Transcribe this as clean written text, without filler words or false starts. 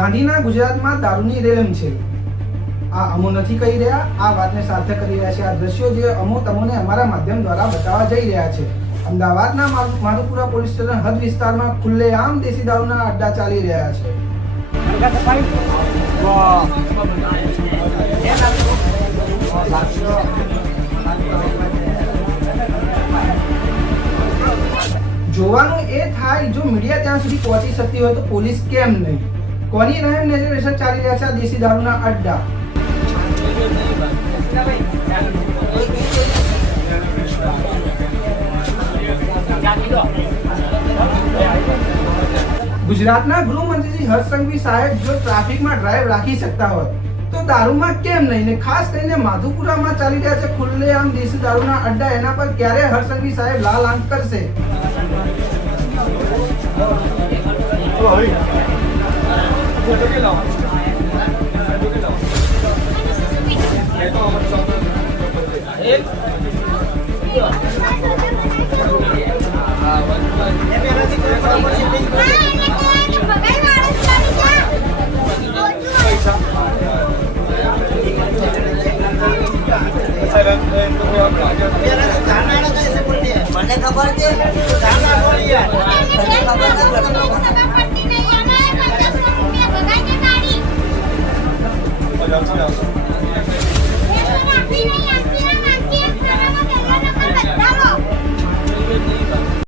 ગાંધીના ગુજરાતમાં દારૂની રેલમ છે. આ અમો નથી કહી રહ્યા, આ વાતને સાર્થક કરી રહ્યા છે આ દ્રશ્યો જે અમો તમને અમારા માધ્યમ દ્વારા બતાવવા જઈ રહ્યા છે. અમદાવાદના માધુપુરા પોલીસ સ્ટેશન હદ વિસ્તારમાં ખુલ્લેઆમ દેશી દારૂના અડ્ડા ચાલી રહ્યા છે. જોવાનું એ થાય, જો મીડિયા ત્યાં સુધી પહોંચી શકતી હોય તો પોલીસ કેમ નહીં? કોની રહેમ નજર હેઠળ ચાલી રહ્યા છે આ દેશી દારૂના અડ્ડા? ગુજરાતના ગૃહમંત્રી હર્ષ સંઘવી સાહેબ જો ટ્રાફિકમાં ડ્રાઈવ રાખી શકતા હોય તો દારૂમાં કેમ નહીં? ને ખાસ કરીને માધુપુરામાં ચાલી રહ્યા છે ખુલ્લેઆમ દેશી દારૂના અડ્ડા, એના પર ક્યારે હર્ષ સંઘવી સાહેબ લાલ આંખ કરશે? મને ખબર છે